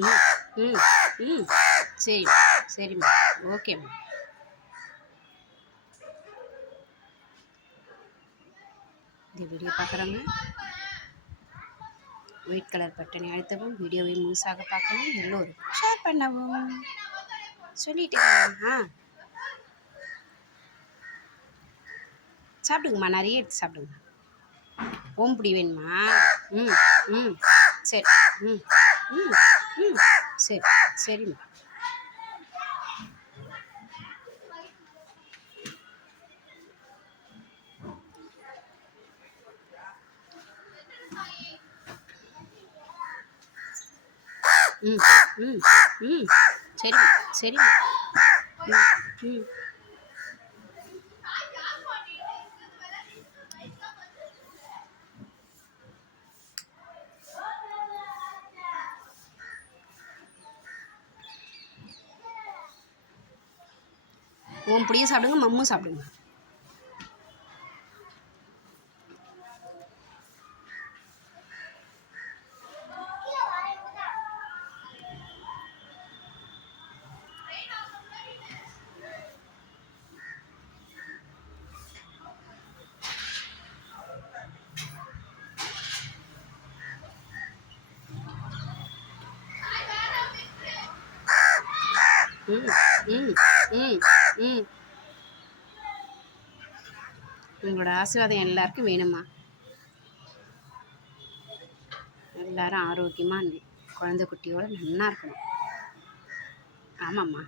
ம் ம் சரி சரிம்மா. ஓகேம்மா இந்த வீடியோ பார்க்குறவங்க ஒயிட் கலர் பட்டனை அழுத்தவும் வீடியோவை முழுசாக பார்க்கவும் எல்லோரும் ஷேர் பண்ணவும். சொல்லிட்டேன் ஆ. சாப்பிடுங்கம்மா நிறைய எடுத்து சாப்பிடுங்க ஓம்புடி வேணுமா? ம் ம் சரி ம் ம். சரி சரிம்மா. ம் ம் ம். சரிம்மா சரிம்மா. ம் ம். உன் பிடியும் சாப்பிடுங்க மம்மும் சாப்பிடுங்க. ம் ம் ம். உங்களோட ஆசீர்வாதம் எல்லாருக்கும் வேணுமா எல்லாரும் ஆரோக்கியமாக குழந்தை குட்டியோட நல்லா இருக்கணும். ஆமாம்மா.